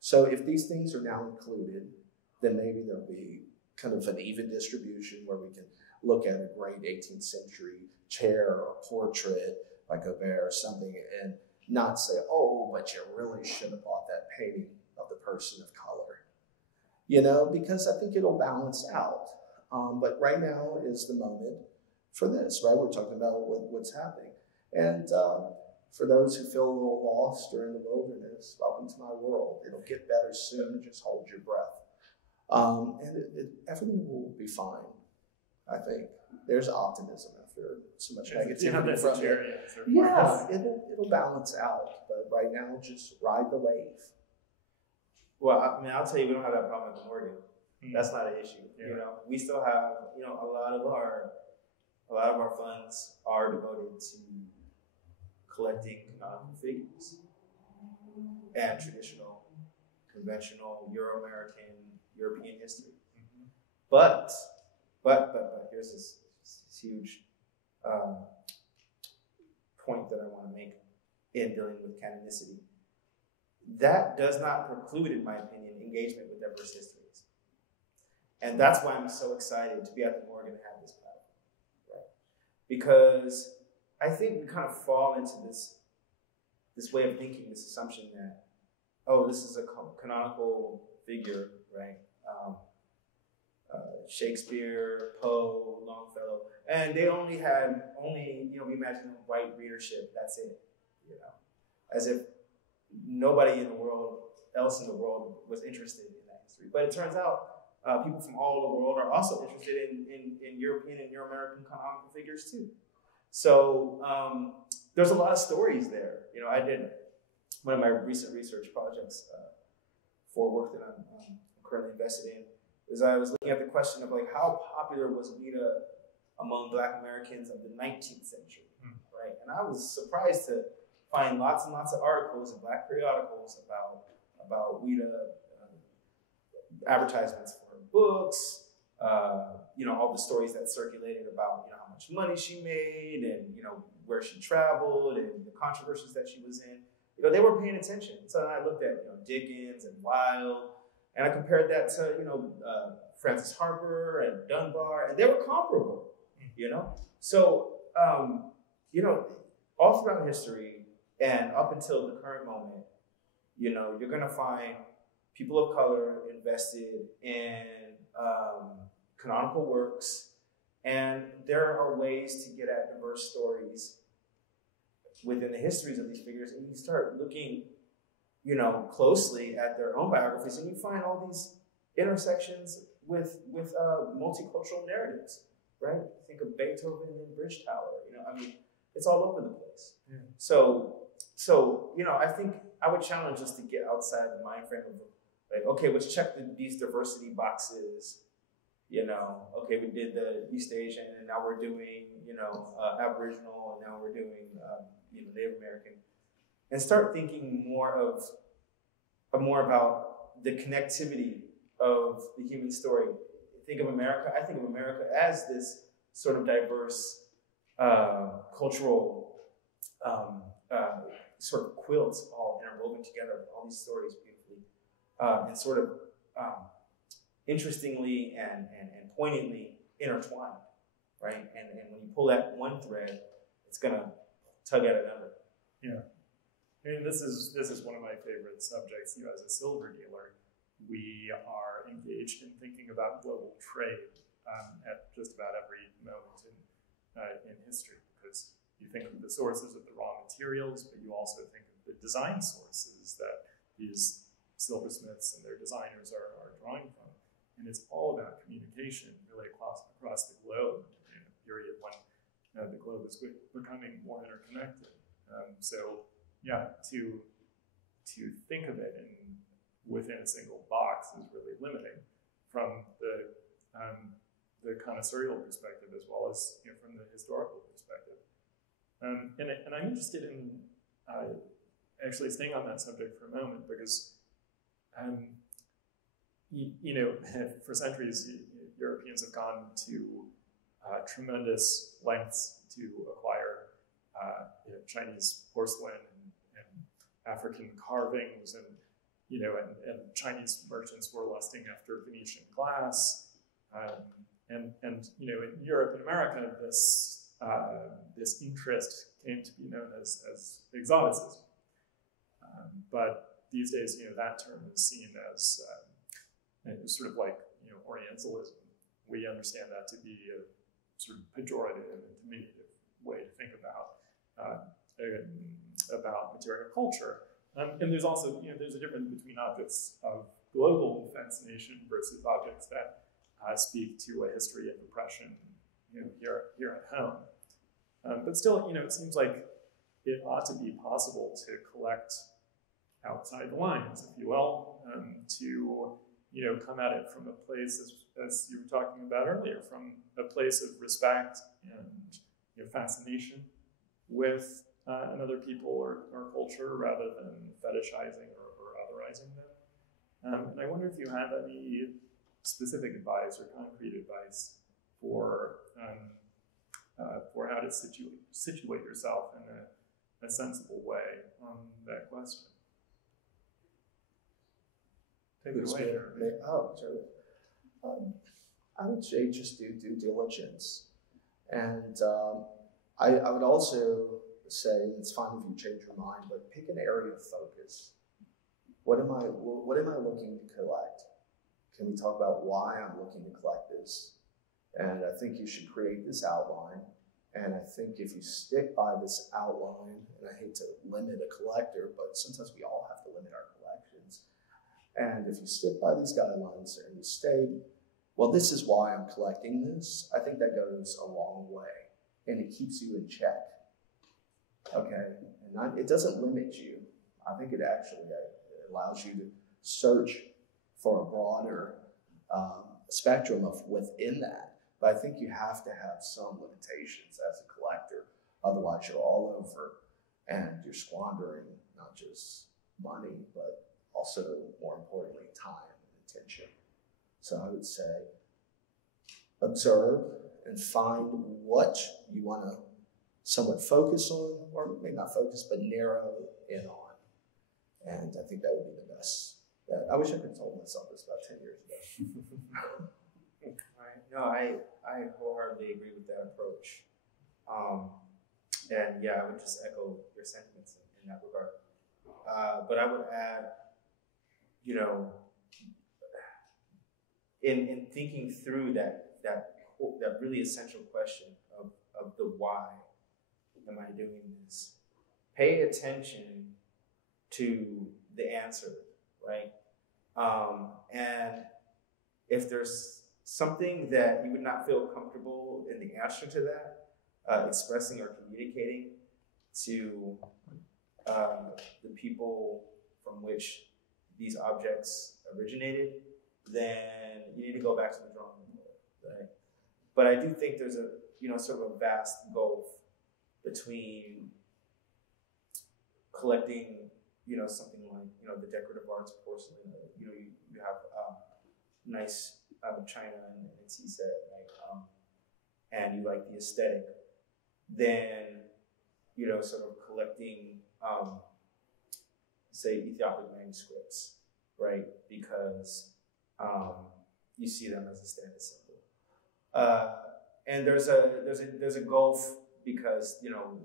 So if these things are now included, then maybe there'll be kind of an even distribution where we can look at a great 18th century chair or portrait by Gobert or something and not say, oh, but you really should have bought that painting of the person of color. Because I think it'll balance out. But right now is the moment for this, right? We're talking about what's happening. And for those who feel a little lost or in the wilderness, welcome to my world. It'll get better soon. Just hold your breath. And everything will be fine, I think. There's optimism after so much negativity from it. Yeah, it'll balance out. But right now, just ride the wave. Well, I'll tell you, we don't have that problem at the Morgan. That's not an issue. Yeah. We still have, a lot of our funds are devoted to collecting canonical figures and traditional, conventional, Euro-American, European history. Mm-hmm. But here's this huge point that I want to make in dealing with canonicity. That does not preclude, in my opinion, engagement with diverse histories. And that's why I'm so excited to be at the Morgan and have this platform, right? Because I think we kind of fall into this way of thinking, this assumption that, this is a canonical figure, right? Shakespeare, Poe, Longfellow, and they only we imagine a white readership. That's it, as if nobody else in the world was interested in that history. But it turns out people from all over the world are also interested in European and Euro-American canonical figures too. So there's a lot of stories there. I did one of my recent research projects for work that I'm currently invested in, is I was looking at the question of like how popular was Ouida among Black Americans of the 19th century, right? And I was surprised to find lots and lots of articles in Black periodicals about Ouida, advertisements for books, all the stories that circulated about how much money she made and where she traveled and the controversies that she was in. They were paying attention. So I looked at Dickens and Wilde, and I compared that to Francis Harper and Dunbar, and they were comparable. So all throughout history and up until the current moment, you're gonna find people of color invested in canonical works, and there are ways to get at diverse stories within the histories of these figures, and you start looking, closely at their own biographies, and you find all these intersections with multicultural narratives, right? Think of Beethoven and Bridge Tower. It's all over the place. Yeah. So I think I would challenge us to get outside the mind frame of like, okay, let's check these diversity boxes. Okay, we did the East Asian, and now we're doing, Aboriginal, and now we're doing, Native American, and start thinking more about the connectivity of the human story. Think of America. I think of America as this sort of diverse cultural sort of quilts all interwoven together, all these stories beautifully, and sort of interestingly and poignantly intertwined, right? And when you pull that one thread, it's gonna tug at another. Yeah, this is one of my favorite subjects. As a silver dealer, we are engaged in thinking about global trade at just about every moment in history, because you think of the sources of the raw materials, but you also think of the design sources that these silversmiths and their designers are drawing from. And it's all about communication, really across the globe, in a period when the globe is becoming more interconnected. To think of it within a single box is really limiting from the connoisseurial perspective as well as from the historical perspective. And I'm interested in actually staying on that subject for a moment, because for centuries, Europeans have gone to tremendous lengths to acquire Chinese porcelain and African carvings, and Chinese merchants were lusting after Venetian glass, and in Europe and America, this interest came to be known as exoticism. But these days, that term is seen as sort of like Orientalism. We understand that to be a sort of pejorative and diminutive way to think about material culture. And there's also there's a difference between objects of global fascination versus objects that speak to a history of oppression here at home. But still, it seems like it ought to be possible to collect outside the lines, if you will, to come at it from a place, as you were talking about earlier, from a place of respect and fascination with another people or culture, rather than fetishizing or otherizing them. And I wonder if you have any specific advice or concrete advice for how to situate yourself in a sensible way on that question. Take it away. I would say just do due diligence, and I would also say it's fine if you change your mind, but pick an area of focus. What am I looking to collect? Can we talk about why I'm looking to collect this? And I think you should create this outline And I think if you stick by this outline, and I hate to limit a collector, but sometimes we all have to limit our collections. And if you stick by these guidelines and you stay, well, this is why I'm collecting this, I think that goes a long way. And it keeps you in check. Okay? And it doesn't limit you. I think it actually allows you to search for a broader spectrum of within that. But I think you have to have some limitations as a collector. Otherwise, you're all over and you're squandering not just money, but also, more importantly, time and attention. So I would say observe and find what you want to somewhat focus on, or maybe not focus, but narrow in on. And I think that would be the best. I wish I could have told myself this about 10 years ago. No, I wholeheartedly agree with that approach. And yeah, I would just echo your sentiments in that regard. But I would add, in thinking through that really essential question of the why am I doing this, pay attention to the answer, right? And if there's something that you would not feel comfortable in the answer to that, expressing or communicating to the people from which these objects originated, then you need to go back to the drawing board, right? But I do think there's a sort of a vast gulf between collecting something like the decorative arts porcelain. You have nice china and tea set, right? And you like the aesthetic, then sort of collecting say Ethiopic manuscripts, right? Because you see them as a status symbol. And there's a gulf because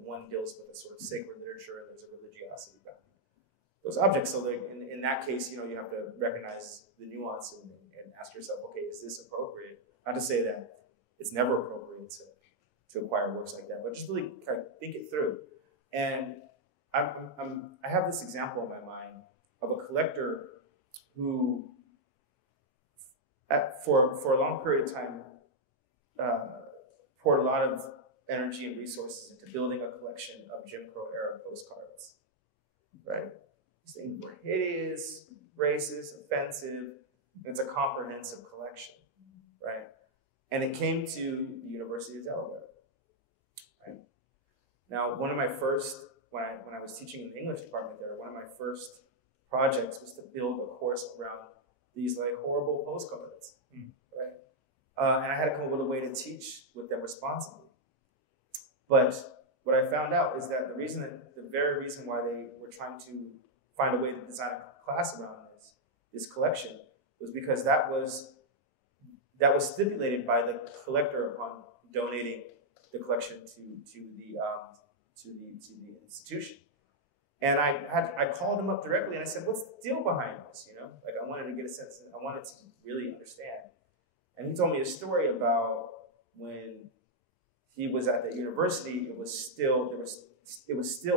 one deals with a sort of sacred literature and there's a religiosity about those objects. So in that case, you have to recognize the nuance and ask yourself, okay, is this appropriate? Not to say that it's never appropriate to acquire works like that, but just really kind of think it through. And I have this example in my mind of a collector who, for a long period of time, poured a lot of energy and resources into building a collection of Jim Crow era postcards, right? These things were hideous, racist, offensive. It's a comprehensive collection, right? And it came to the University of Delaware, right? Now, one of my first, when I was teaching in the English department there, one of my first projects was to build a course around these like horrible postcards, right? And I had to come up with a way to teach with them responsibly. But what I found out is that the very reason why they were trying to find a way to design a class around this collection was because that was stipulated by the collector upon donating the collection to the institution. And I called him up directly and I said, "What's the deal behind this?" Like I wanted to get a sense, I wanted to really understand. And he told me a story about when he was at the university. It was still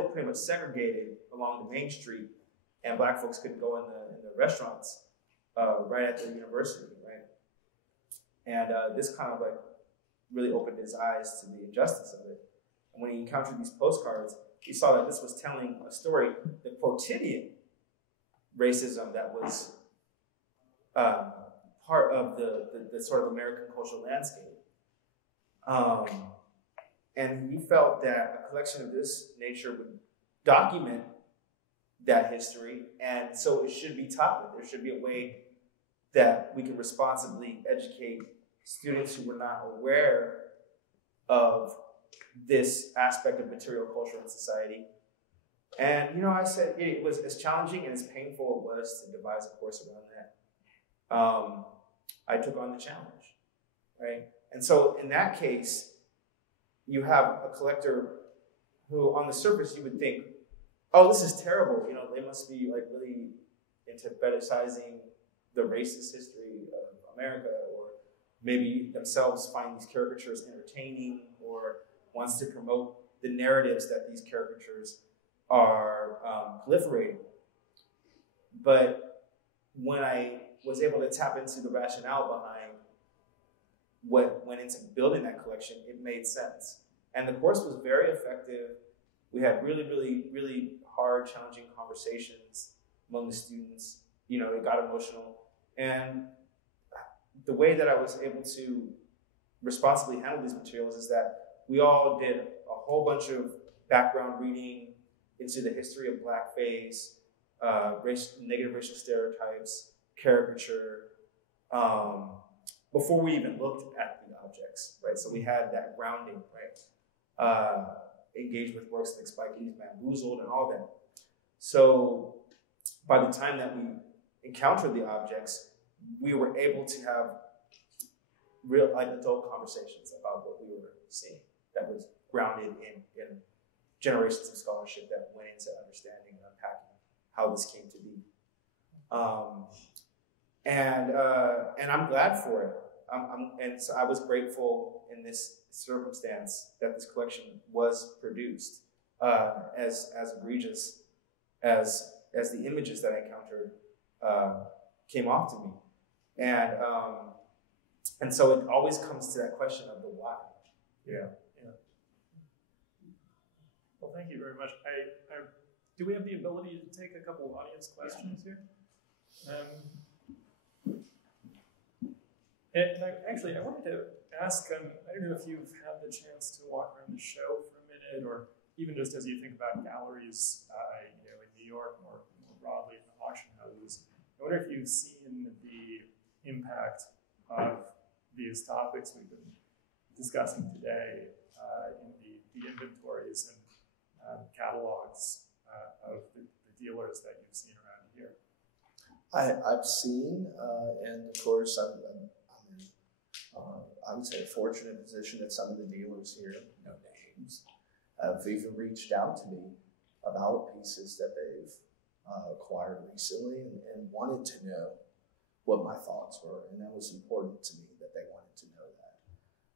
pretty much segregated along the main street, and black folks couldn't go in the restaurants right at the university, right? And this kind of like really opened his eyes to the injustice of it. And when he encountered these postcards, he saw that this was telling a story, the quotidian racism that was part of the sort of American cultural landscape. And he felt that a collection of this nature would document that history, and so it should be taught with. There should be a way that we can responsibly educate students who were not aware of this aspect of material culture in society. And I said it was as challenging and as painful it was to devise a course around that. I took on the challenge, right? And so in that case, you have a collector who, on the surface, you would think, "Oh, this is terrible. They must be like really into fetishizing the racist history of America, or maybe themselves find these caricatures entertaining, or wants to promote the narratives that these caricatures are proliferating. But when I was able to tap into the rationale behind what went into building that collection, it made sense. And the course was very effective. We had really, really, really hard, challenging conversations among the students. You know, it got emotional. And the way that I was able to responsibly handle these materials is that we all did a whole bunch of background reading into the history of blackface, negative racial stereotypes, caricature, before we even looked at the objects, right? So we had that grounding, right? Engaged with works like Spike Lee's Bamboozled and all that. So by the time that we encountered the objects, we were able to have real, like, adult conversations about what we were seeing that was grounded in generations of scholarship that went into understanding and unpacking how this came to be. And I'm glad for it. And so I was grateful in this circumstance that this collection was produced, as egregious as the images that I encountered came off to me. And so it always comes to that question of the why. Yeah. Well, thank you very much. Do we have the ability to take a couple of audience questions here? And I wanted to ask, I don't know if you've had the chance to walk around the show for a minute, or even just as you think about galleries, in New York, more broadly in the auction houses. I wonder if you've seen the impact of these topics we've been discussing today in the inventories and catalogs of the dealers that you've seen around here. I've seen, and of course, I'm in, I would say, a fortunate position that some of the dealers here, no names, have even reached out to me about pieces that they've acquired recently and wanted to know what my thoughts were, and that was important to me that they wanted to know that.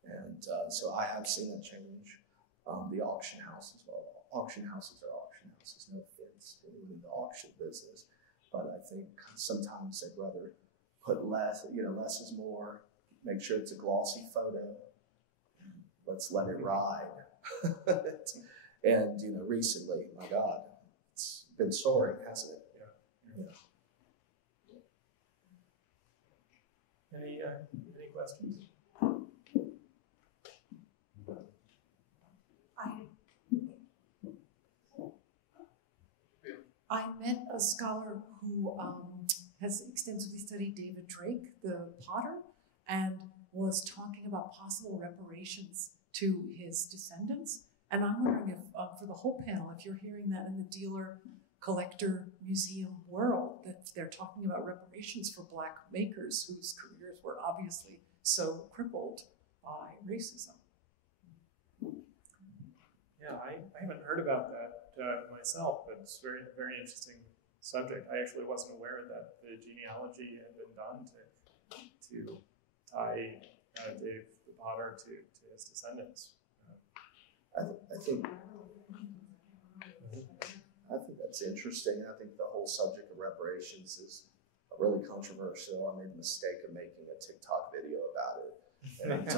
And so I have seen a change. The auction houses, well, auction houses are auction houses, no offense to anyone in the auction business, but I think sometimes they'd rather put less, less is more, make sure it's a glossy photo, let's let it ride. And, recently, my God, it's been soaring, hasn't it? Yeah. Any questions? I met a scholar who has extensively studied David Drake, the potter, and was talking about possible reparations to his descendants. And I'm wondering if, for the whole panel, if you're hearing that in the dealer, collector, museum world, that they're talking about reparations for Black makers whose careers were obviously so crippled by racism. Yeah, I haven't heard about that myself, but it's very, very interesting subject. I actually wasn't aware that the genealogy had been done to tie Dave the Potter to his descendants. I think that's interesting. I think the whole subject of reparations is really controversial. I made the mistake of making a TikTok video about it. And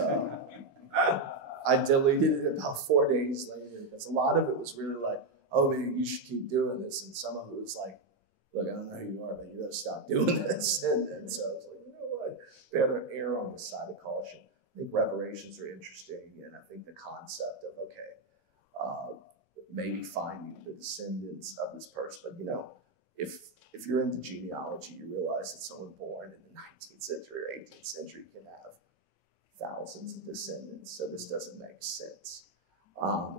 I deleted it about 4 days later because a lot of it was really like, oh man, you should keep doing this. And some of it was like, look, I don't know who you are, but you gotta stop doing this. And so I was like, you know what? Better err on the side of caution. I think reparations are interesting, and I think the concept of, maybe finding the descendants of this person. But if you're into genealogy, you realize that someone born in the 19th century or 18th century can have thousands of descendants, so this doesn't make sense.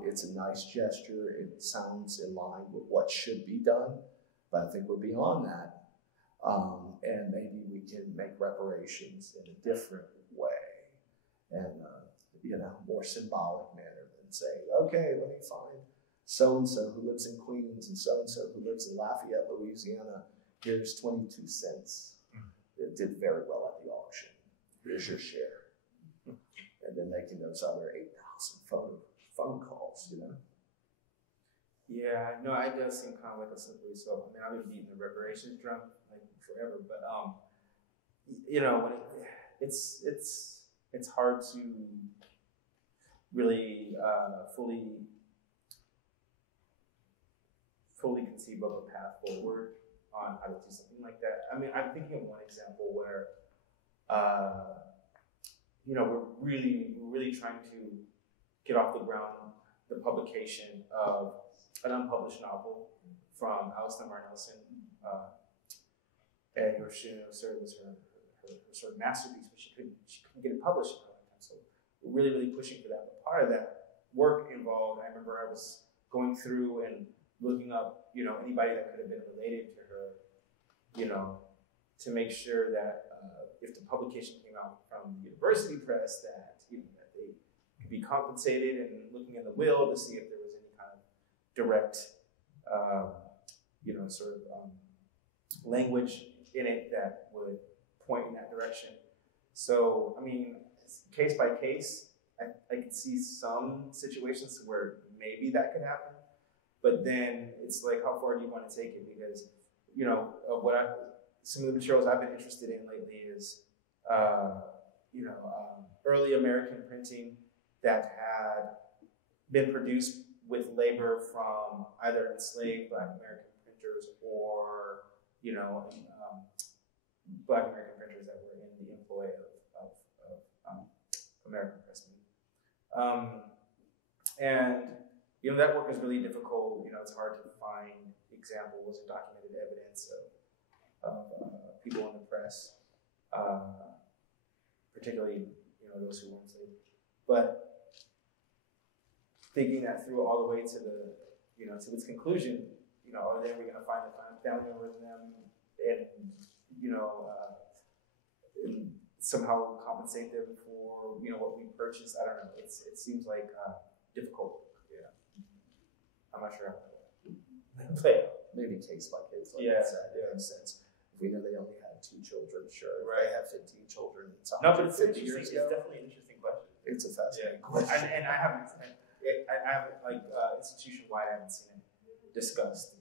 It's a nice gesture. It sounds in line with what should be done, but I think we're beyond that. And maybe we can make reparations in a different way and, more symbolic manner than saying, okay, let me find so-and-so who lives in Queens and so-and-so who lives in Lafayette, Louisiana. Here's 22 cents. It did very well at the auction. Here's your share. And then making those other 8,000 phone involved, you know? Yeah, no, it does seem kind of like a slippery slope. I mean, I've been beating the reparations drum like forever, but you know, when it's hard to really fully conceive of a path forward on how to do something like that. I mean, I'm thinking of one example where you know, we're really trying to get off the ground the publication of an unpublished novel from Alistair Nelson, and it was her sort of masterpiece, but she couldn't get it published in a long time. So we're really pushing for that. But part of that work involved, I remember I was going through and looking up, you know, anybody that could have been related to her, you know, to make sure that if the publication came out from the university press, that, you know, that they could be compensated, and looking in the will to see if there was any kind of direct, you know, sort of language in it that would point in that direction. So, I mean, case by case, I can see some situations where maybe that could happen, but then it's like, how far do you want to take it? Because, you know, some of the materials I've been interested in lately is, you know, early American printing that had been produced with labor from either enslaved Black American printers or, you know, Black American printers that were in the employ of American pressmen. And, you know, that work is really difficult. You know, it's hard to find examples and documented evidence of people in the press, particularly, you know, those who were enslaved. But thinking that through all the way to the, you know, to its conclusion, you know, are then we're going to find the family members of them and, you know, and somehow compensate them for, you know, what we purchased. I don't know. It seems like difficult. Yeah, I'm not sure how to play out. Maybe case by case, like Yeah, you said, it makes sense. If we know they only had 2 children, sure. If Right. they have 15 children, it's No, but it's 150 interesting. years It's ago. definitely an interesting question. It's a fascinating question. And I haven't like institution-wide, I haven't seen it discussed.